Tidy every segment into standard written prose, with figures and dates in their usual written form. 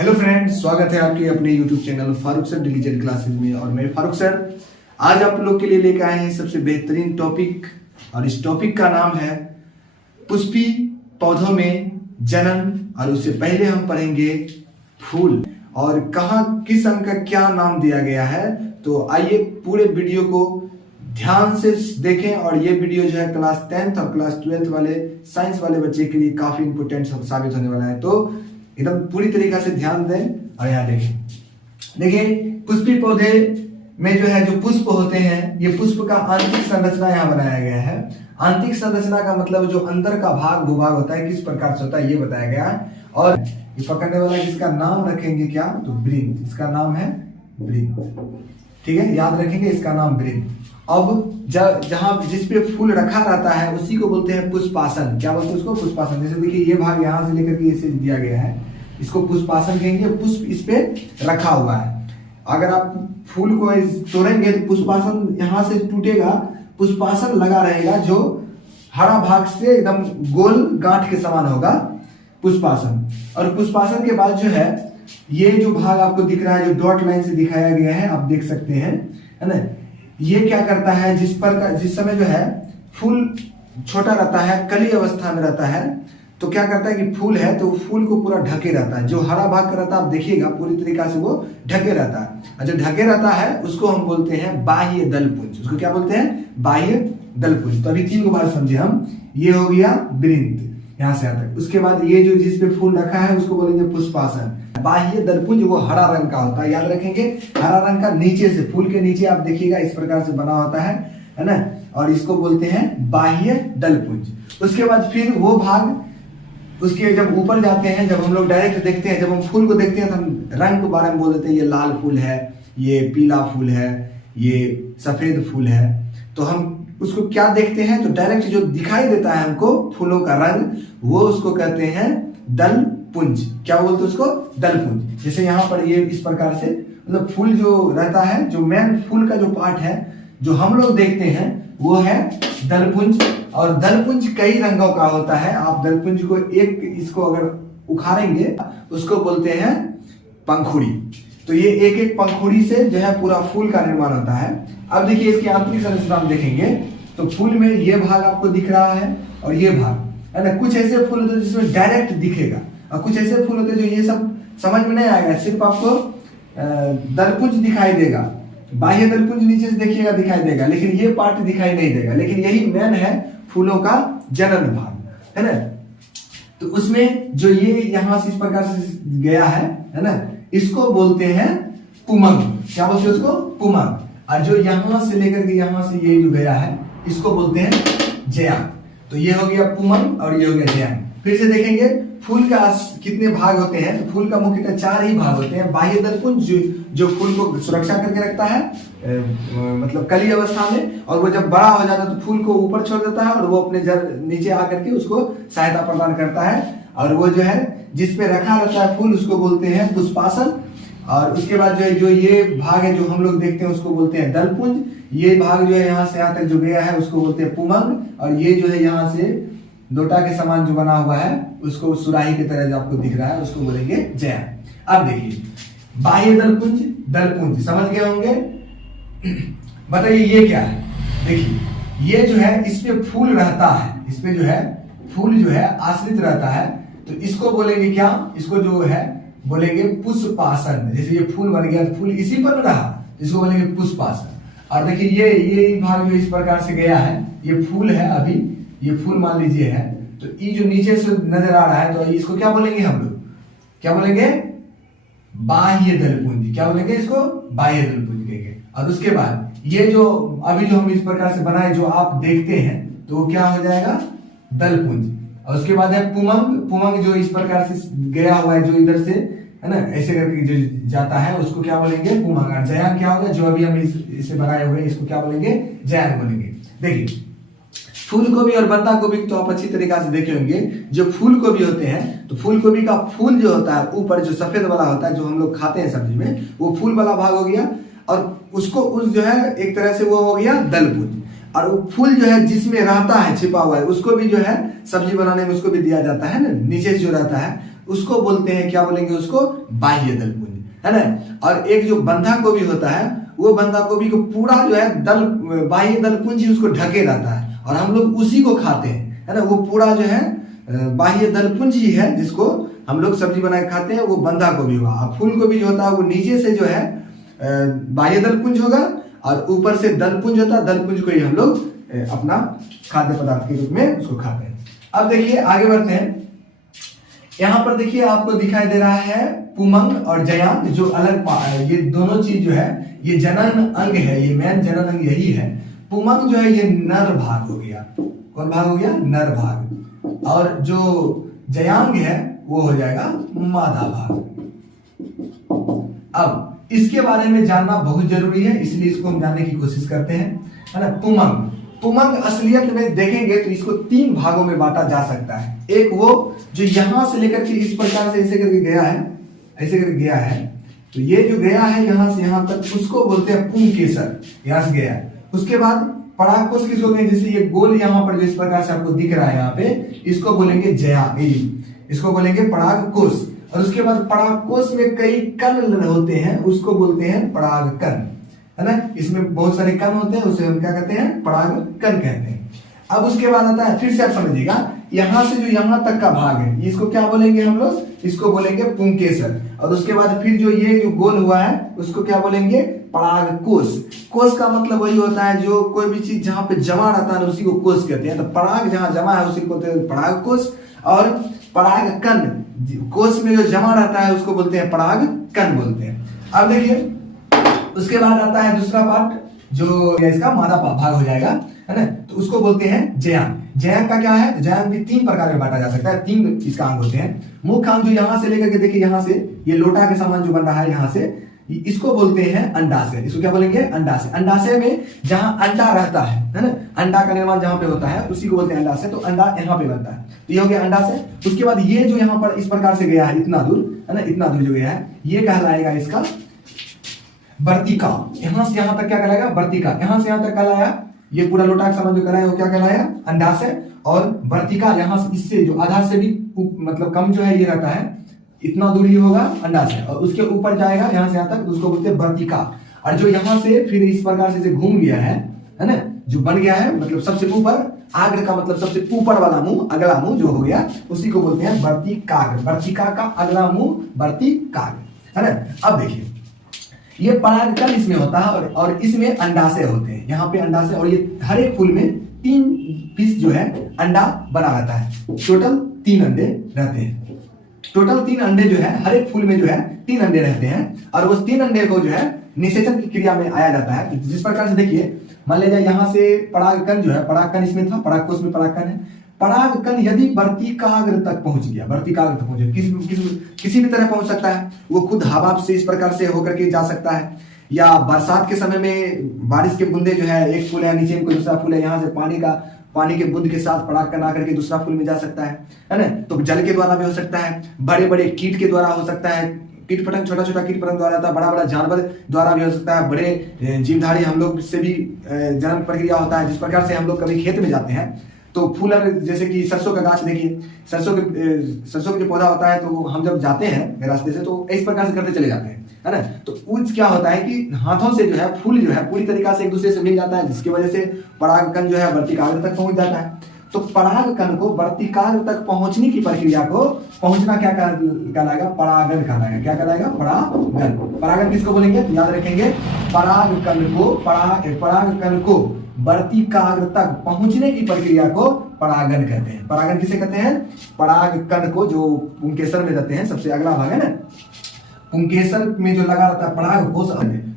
Hello friends, स्वागत है आपके अपने YouTube channel Farooq sir diligent classes में। और मैं फारूक सर आज आप लोग के लिए लेकर आए हैं सबसे बेहतरीन टॉपिक, और इस टॉपिक का नाम है पुष्पी पौधों में जनन। और उससे पहले हम पढ़ेंगे फूल और कहाँ किस अंग का क्या नाम दिया गया है। तो आइए पूरे वीडियो को ध्यान से देखें, और ये वीडियो जो है क्लास 10th और क्लास 12th वाले साइंस वाले बच्चे के लिए काफी इंपोर्टेंट साबित होने वाला है। तो एकदम पूरी तरीका से ध्यान दें और यहाँ देखिए पुष्पी पौधे में जो है जो पुष्प होते हैं, ये पुष्प का आंतरिक संरचना यहाँ बनाया गया है। आंतरिक संरचना का मतलब जो अंदर का भाग भूभाग होता है किस प्रकार से होता है ये बताया गया है। और ये पकड़ने वाला जिसका नाम रखेंगे क्या, तो वृंत, इसका नाम है वृंत। ठीक है, याद रखेंगे इसका नाम वृंत। अब जहां जिस पे फूल रखा रहता है उसी को बोलते हैं पुष्पासन। क्या बोलते हैं उसको? पुष्पासन। जैसे देखिए ये भाग यहाँ से लेकर के इसे दिया गया है, इसको पुष्पासन कहेंगे। पुष्प इस पे रखा हुआ है। अगर आप फूल को तोड़ेंगे तो पुष्पासन यहाँ से टूटेगा, पुष्पासन लगा रहेगा जो हरा भाग से एकदम गोल गांठ के समान होगा पुष्पासन। और पुष्पासन के बाद जो है ये जो भाग आपको दिख रहा है, जो डॉट लाइन से दिखाया गया है, आप देख सकते हैं, है ना। ये क्या करता है, जिस समय जो है फूल छोटा रहता है, कली अवस्था में रहता है, तो क्या करता है कि फूल है तो फूल को पूरा ढके रहता है। जो हरा भाग रहता है आप देखिएगा पूरी तरीका से वो ढके रहता है। और जो ढके रहता है उसको हम बोलते हैं बाह्य दलपुंज। उसको क्या बोलते हैं? बाह्य दलपुंज। तो अभी 3 बार समझे हम। ये हो गया वृंत, यहाँ से आता है। उसके बाद ये जो जिस पे फूल रखा है उसको बोलेंगे पुष्पासन। बाह्य दलपुंज वो हरा रंग का होता है, याद रखेंगे। हरा रंग का नीचे से, फूल के नीचे आप देखिएगा इस प्रकार से बना होता है ना। और इसको बोलते हैं बाह्य दलपुंज। उसके बाद फिर वो भाग उसके जब ऊपर जाते हैं, जब हम लोग डायरेक्ट देखते हैं, जब हम फूल को देखते हैं तो हम रंग के बारे में बोल देते हैं, ये लाल फूल है, ये पीला फूल है, ये सफेद फूल है। तो हम उसको क्या देखते हैं, तो डायरेक्ट जो दिखाई देता है हमको फूलों का रंग, वो उसको कहते हैं दलपुंज। क्या बोलते हैं उसको? दलपुंज। जैसे यहाँ पर ये इस प्रकार से, मतलब फूल जो रहता है, जो मेन फूल का जो पार्ट है जो हम लोग देखते हैं वो है दलपुंज। और दलपुंज कई रंगों का होता है। आप दलपुंज को इसको अगर उखाड़ेंगे उसको बोलते हैं पंखुड़ी। तो ये एक एक पंखुड़ी से जो है पूरा फूल का निर्माण होता है। अब देखिए इसकी आंतरिक संरचना हम देखेंगे तो फूल में ये भाग आपको दिख रहा है और ये भाग, है ना। कुछ ऐसे फूल होते हैं जिसमें डायरेक्ट दिखेगा, और कुछ ऐसे फूल होते हैं जो ये सब समझ में नहीं आएगा, सिर्फ आपको दलपुंज दिखाई देगा। बाह्य दलपुंज नीचे से देखिएगा दिखाई देगा, लेकिन ये पार्ट दिखाई नहीं देगा। लेकिन यही मेन है फूलों का जनन भाग, है ना। तो उसमें जो ये यहाँ से इस प्रकार से गया है ना, इसको बोलते हैं पुमंग। क्या बोलते हैं उसको? पुमंग। और जो यहाँ से लेकर के यहाँ से ये जो गया है इसको बोलते हैं जयांग। तो ये हो गया पुमंग और ये हो गया जयांग। फिर से देखेंगे फूल का कितने भाग होते हैं, तो फूल का मुख्यतः 4 ही भाग होते हैं। बाह्य दलपुंज जो फूल को सुरक्षा करके रखता है, मतलब कली अवस्था में, और वो जब बड़ा हो जाता है तो फूल को ऊपर छोड़ देता है और वो अपने जड़ नीचे आकर के उसको सहायता प्रदान करता है। और वो जो है जिस पे रखा रहता है फूल उसको बोलते हैं पुष्पासन। और उसके बाद जो है जो ये भाग है जो हम लोग देखते हैं उसको बोलते हैं दलपुंज। ये भाग जो है यहाँ से यहाँ तक जो गया है उसको बोलते हैं पुमंग। और ये जो है यहाँ से लोटा के समान जो बना हुआ है उसको सुराही की तरह जो आपको दिख रहा है उसको बोलेंगे जयांग। अब देखिए बाह्य दलपुंज, दलपुंज समझ गए होंगे। बताइए ये क्या है? देखिए ये जो है इस पे फूल रहता है, इस पे जो है फूल जो है आश्रित रहता है, तो इसको बोलेंगे क्या? इसको जो है बोलेंगे पुष्पासन। जैसे ये फूल बन गया, फूल इसी पर रहा, इसको बोलेंगे पुष्पासन। और देखिए ये भाग जो इस प्रकार से गया है, ये फूल है, अभी ये फूल मान लीजिए है, तो ये जो नीचे से नजर आ रहा है तो इसको क्या बोलेंगे हम लोग? क्या बोलेंगे? बाह्य दलपुंज। क्या बोलेंगे इसको? बाह्य दलपुंज कहेंगे। और उसके बाद ये जो अभी जो हम इस प्रकार से बनाए जो आप देखते हैं तो वो क्या हो जाएगा? दलपुंज। और उसके बाद है पुमंग। पुमंग जो इस प्रकार से गया हुआ है, जो इधर से, है ना, ऐसे करके जो जाता है उसको क्या बोलेंगे? पुमंग। और जयांग क्या होगा? जो अभी हम इसे बनाए हुए इसको क्या बोलेंगे? जयांग बोलेंगे। देखिए फूल गोभी और बंदा गोभी तो आप अच्छी तरीका से देखे होंगे। जो फूल गोभी होते हैं तो फूल गोभी का फूल जो होता है ऊपर जो सफेद वाला होता है जो हम लोग खाते हैं सब्जी में, वो फूल वाला भाग हो गया। और उसको उस जो है एक तरह से वो हो गया दलपुंज। और वो फूल जो है जिसमें रहता है छिपा हुआ है उसको भी जो है सब्जी बनाने में उसको भी दिया जाता है ना, नीचे से जो रहता है उसको बोलते हैं, क्या बोलेंगे उसको, बाह्य दलपुंज, है ना। और एक जो बंधा गोभी होता है, वो बंधा गोभी को पूरा जो है बाह्य दलपुंज ही उसको ढके रहता है और हम लोग उसी को खाते हैं, है ना। वो पूरा जो है बाह्य दलपुंज ही है जिसको हम लोग सब्जी बना के खाते हैं, वो बंधा गोभी हुआ। और फूल गोभी जो होता है वो नीचे से जो है बाह्य दलपुंज होगा और ऊपर से दलपुंज होता है, दलपुंज को ही हम लोग अपना खाद्य पदार्थ के रूप में उसको खाते हैं। अब देखिए आगे बढ़ते हैं। यहाँ पर देखिए आपको दिखाई दे रहा है पुमंग और जयांग, जो अलग ये दोनों चीज जो है ये जनन अंग है, ये मेन जनन अंग यही है। पुमंग जो है ये नर भाग हो गया, कौन भाग हो गया, नर भाग, और जो जयांग है वो हो जाएगा मादा भाग। अब इसके बारे में जानना बहुत जरूरी है, इसलिए इसको हम जानने की कोशिश करते हैं, है ना। पुमंग, पुमंग असलियत में देखेंगे तो इसको 3 भागों में बांटा जा सकता है। एक वो जो यहां से लेकर के इस प्रकार से ऐसे करके गया है, ऐसे करके गया है, तो ये जो गया है यहां से यहां तक, उसको बोलते हैं पुंकेसर, यहां से गया है। उसके बाद परागकोश किसको बोलेंगे, जैसे ये गोल यहाँ पर जो इस प्रकार से आपको दिख रहा है यहाँ पे, इसको बोलेंगे इसको बोलेंगे परागकोश। और उसके बाद परागकोश में कई कण होते हैं, उसको बोलते हैं परागकण, है ना। इसमें बहुत सारे कण होते हैं, उसे हम क्या कहते हैं, परागकण कहते हैं। अब उसके बाद आता है, फिर से आप समझिएगा, यहां से जो यहां तक का भाग है इसको क्या बोलेंगे हम लोग, इसको बोलेंगे पुंकेसर। और उसके बाद फिर जो ये जो गोल हुआ है उसको क्या बोलेंगे, परागकोश। कोश का मतलब वही होता है जो कोई भी चीज जहां पे जमा रहता है उसी को कोश कहते हैं। तो पराग जहां जमा है उसी को बोलते हैं परागकोश, और परागकण कोश में जो जमा रहता है उसको बोलते हैं परागकण बोलते हैं। अब देखिए उसके बाद आता है दूसरा पार्ट जो इसका मादा भाग हो जाएगा, है ना। तो उसको बोलते हैं जयांग। जयांग का क्या है, जयांग भी 3 प्रकार में बांटा जा सकता है, 3 इसका अंग होते हैं। मुख्य अंग जो यहां से लेकर के देखिए, यहां से ये लोटा के समान जो बन रहा है यहां से, इसको बोलते हैं अंडाशय। इसको क्या बोलेंगे, अंडाशय। अंडाशय में जहां अंडा रहता है ना, अंडा का निर्माण जहां पे होता है उसी को बोलते हैं अंडाशय। तो अंडा यहाँ पे बनता है, तो ये हो गया अंडाशय। उसके बाद ये जो यहाँ पर इस प्रकार से गया है, इतना दूर, है ना, इतना दूर जो गया है, ये कहलाएगा इसका वर्तिका। यहां से यहां तक क्या कहलाएगा, वर्तिका। यहां से यहां तक कहलाया, ये पूरा लोटा का समान जो कराया वो क्या कहलाया, अंडाशय। और वर्तिका यहां से इससे जो आधा से भी मतलब कम जो है ये रहता है, इतना दूरी होगा अंडाशय, और उसके ऊपर जाएगा यहां से यहां तक, उसको बोलते हैं वर्तिका। और जो यहां से फिर इस प्रकार से घूम गया है ना, जो बन गया है, मतलब सबसे ऊपर, आग्र का मतलब सबसे ऊपर वाला मुंह, अगला मुंह जो हो गया, उसी को बोलते हैं वर्तिकाग्र। वर्तिका का अगला मुंह वर्तिकाग्र, है ना। अब देखिए ये परागकण इसमें होता है और इसमें अंडाशय होते हैं, यहाँ पे अंडाशय। और ये हर एक फूल में 3 पीस जो है अंडा बना रहता है, टोटल 3 अंडे रहते हैं। टोटल 3 अंडे जो है हर एक फूल में जो है 3 अंडे रहते हैं, और उस 3 अंडे को जो है निषेचन की क्रिया में आया जाता है। जिस प्रकार से देखिए, मान लीजिए यहां से परागकण जो है, परागकण इसमें था, परागकोश में परागकण है। परागकण यदि वर्तिकाग्र तक पहुंच गया, वर्तिकाग्र तक पहुंच गया, किसी भी तरह पहुंच सकता है, वो खुद हवा से इस प्रकार से होकर के जा सकता है, या बरसात के समय में बारिश के बूंदे जो है, एक फूल है नीचे में कोई दूसरा फूल है, यहाँ से पानी के बूंद के साथ परागकण आकर के दूसरा फूल में जा सकता है ना। तो जल के द्वारा भी हो सकता है, बड़े बड़े कीट के द्वारा हो सकता है, कीट पतंग, छोटा छोटा कीट पतंग द्वारा, था बड़ा बड़ा जानवर द्वारा भी हो सकता है, बड़े जीवधारी हम लोग से भी जन्म प्रक्रिया होता है। जिस प्रकार से हम लोग कभी खेत में जाते हैं तो फूल, जैसे कि सरसों का गाछ देखिए, सरसों के जो पौधा होता है, तो हम जब जाते हैं रास्ते से तो इस प्रकार से करते चले जाते हैं, है ना। तो उस क्या होता है कि हाथों से जो है फूल जो है पूरी तरीका से एक दूसरे से मिल जाता है, जिसकी वजह से परागकण जो है वर्तिकाग्र तक पहुंच जाता है। तो परागकण को वर्तिकाग्र तक पहुंचने की प्रक्रिया को पहुंचना क्या कहलाएगा, परागन कहलाएगा। क्या कहलाएगा, परागन। परागन किसको बोलेंगे, तो याद रखेंगे, परागकण को वर्तिकाग्र तक पहुंचने की प्रक्रिया को परागन कहते हैं। परागन किसे कहते हैं, परागकण को, जो पुंकेसर में रहते हैं, सबसे अगला भाग है ना, पुंकेसर में जो लगा रहता है परागकोश,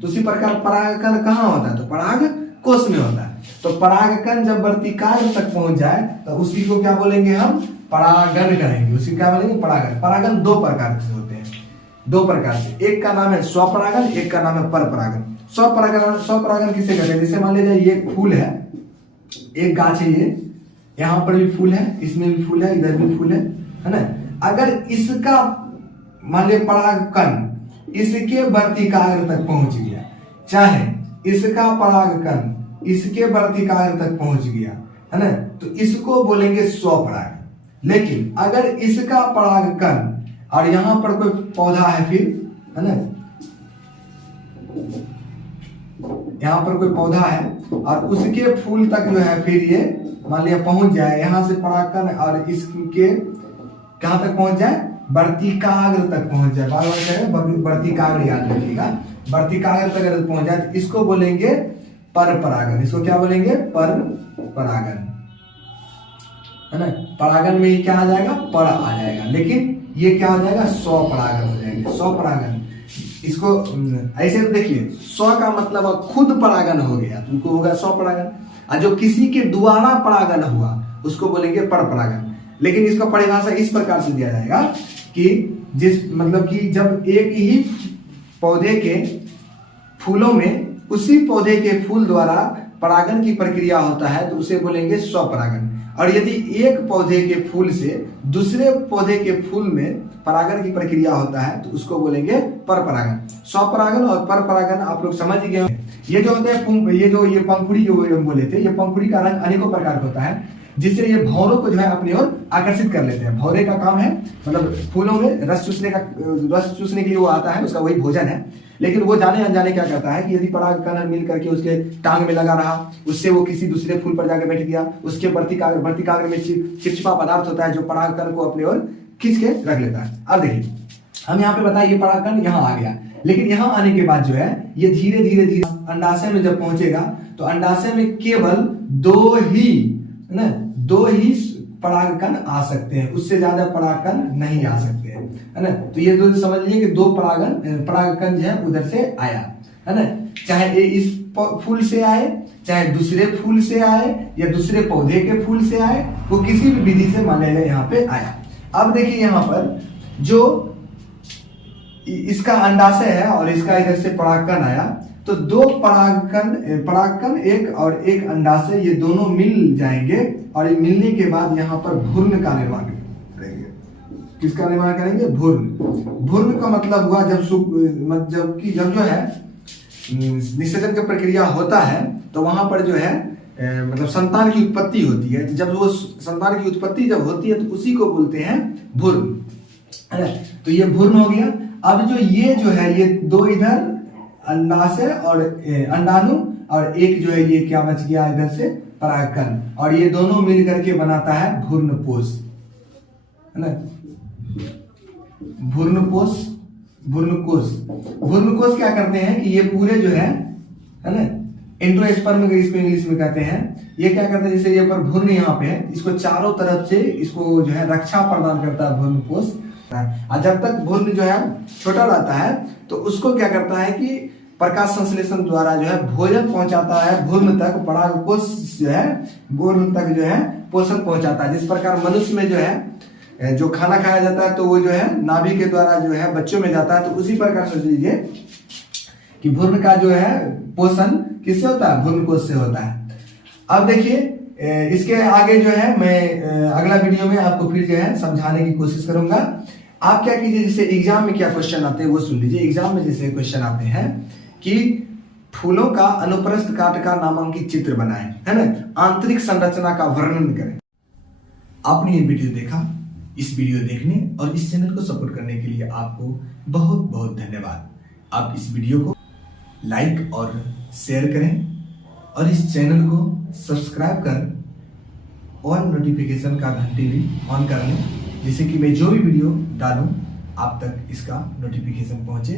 तो उसी प्रकार परागकण कहाँ होता है, तो परागकोश में होता है। तो परागकण जब वर्तिकाग्र तक पहुंच जाए तो उसी को क्या बोलेंगे, हम परागन कहेंगे। उसी क्या बोलेंगे, परागन। परागन 2 प्रकार से होते हैं, 2 प्रकार से। एक का नाम है स्वपरागन, एक का नाम है परपरागन। स्वपरागन किसे कहते हैं, जैसे मान लीजिए ये फूल है, एक गाछ है, ये यहाँ पर भी फूल है, इसमें भी फूल है, इधर भी फूल है ना। अगर इसका मान लीजिए परागकण इसके वर्तिकाग्र तक पहुंच गया, चाहे इसका परागकण इसके वर्तिकाग्र तक पहुंच गया, है ना, तो इसको बोलेंगे स्वपरागन। लेकिन अगर इसका परागकण और यहाँ पर कोई पौधा है फिर, है ना, यहाँ पर कोई पौधा है और उसके फूल तक जो है फिर ये मान लिया पहुंच जाए, यहाँ से परागकण और इसके कहाँ तक पहुंच जाए, वर्तिकाग्र तक पहुंच जाए। बार बार वर्तिकाग्र याद रखिएगा, वर्तिकाग्र तक अगर पहुंच जाए तो इसको बोलेंगे पर परागन। इसको क्या बोलेंगे, पर परागन, है ना। परागन में ये क्या आ जाएगा, पर आ जाएगा, लेकिन ये क्या हो जाएगा, स्व परागन हो जाएंगे, स्व परागन। इसको ऐसे तो देखिए, स्व का मतलब खुद परागन हो गया, तुमको होगा स्व परागन, और जो किसी के द्वारा परागन हुआ उसको बोलेंगे पर परागन। लेकिन इसका परिभाषा इस प्रकार से दिया जाएगा कि जिस मतलब कि जब एक ही पौधे के फूलों में उसी पौधे के फूल द्वारा परागन की प्रक्रिया होता है तो उसे बोलेंगे स्वपरागन। और यदि एक पौधे के फूल से दूसरे पौधे के फूल में परागन की प्रक्रिया होता है तो उसको बोलेंगे पर परागन। स्वपरागन और पर परागन आप लोग समझ गए। ये जो होते हैं, ये पंखुड़ी जो हम बोले थे, ये पंखुड़ी का रंग अनेकों प्रकार का होता है जिससे ये भौरों को जो है अपनी ओर आकर्षित कर लेते हैं। भौरे का काम है मतलब फूलों में रस चूसने के लिए वो आता है, उसका वही भोजन है। लेकिन वो जाने अनजाने क्या करता है कि यदि परागकण मिल करके उसके टांग में लगा रहा, उससे वो किसी दूसरे फूल पर जाकर बैठ गया, उसके वर्तिकाग्र में चिपचिपा पदार्थ होता है जो परागकण को अपनी ओर खींच के रख लेता है। अब देखिए हम यहाँ पे बताइए परागकण यहाँ आ गया, लेकिन यहाँ आने के बाद जो है ये धीरे धीरे अंडाशय में जब पहुंचेगा तो अंडाशय में केवल दो ही परागकण आ सकते हैं, उससे ज्यादा परागकण नहीं आ सकते हैं, है ना। तो ये दो समझ लीजिए कि दो परागकण जो है उधर से आया, है ना। चाहे इस फूल से आए, चाहे दूसरे फूल से आए या दूसरे पौधे के फूल से आए, वो किसी भी विधि से मान लिया यहाँ पे आया। अब देखिए यहाँ पर जो इसका अंडाशय है और इसका इधर से परागकण आया तो दो परागकण एक और एक अंडाशय ये दोनों मिल जाएंगे और ये मिलने के बाद यहाँ पर भ्रूण का निर्माण करेंगे। किसका निर्माण करेंगे, भ्रूण का मतलब हुआ जब जो है निषेचन की प्रक्रिया होता है तो वहां पर जो है मतलब संतान की उत्पत्ति होती है। जब वो संतान की उत्पत्ति जब होती है तो उसी को बोलते हैं भ्रूण, है ना। तो ये भ्रूण हो गया। अब जो है ये दो इधर अंडाशय और अंडाणु और एक जो है ये क्या बच गया इधर से परागकण, और ये दोनों मिल करके बनाता है भ्रूणपोष, है ना। भ्रूणकोश क्या करते हैं कि ये पूरे जो है ना एंडोस्पर्म इसको इंग्लिश में कहते हैं। ये क्या करते हैं, जैसे ये पर भ्रूण यहाँ पे है, इसको चारों तरफ से इसको जो है रक्षा प्रदान करता है भ्रूणपोष। और जब तक भ्रूण जो है छोटा रहता है तो उसको क्या करता है कि प्रकाश संश्लेषण द्वारा जो है भोजन पहुंचाता है भ्रूण तक, परागकोश जो है भ्रूण तक जो है पोषण पहुंचाता है। जिस प्रकार मनुष्य में जो है जो खाना खाया जाता है तो वो जो है नाभि के द्वारा जो है बच्चों में जाता है, तो उसी प्रकार सोच लीजिए कि भ्रूण का जो है पोषण किससे होता है, भ्रूणकोश से होता है। अब देखिए इसके आगे जो है मैं अगला वीडियो में आपको फिर जो है समझाने की कोशिश करूंगा। आप क्या कीजिए, जैसे एग्जाम में क्या क्वेश्चन आते हैं वो सुन लीजिए। एग्जाम में जैसे क्वेश्चन आते हैं कि फूलों का अनुप्रस्थ काट का नामांकित चित्र बनाएं, है ना, आंतरिक संरचना का वर्णन करें। आपने ये वीडियो देखा, इस वीडियो देखने और इस चैनल को सपोर्ट करने के लिए आपको बहुत बहुत धन्यवाद। आप इस वीडियो को लाइक और शेयर करें और इस चैनल को सब्सक्राइब कर और नोटिफिकेशन का घंटी भी ऑन कर लें, जिससे कि मैं जो भी वीडियो डालूं आप तक इसका नोटिफिकेशन पहुंचे।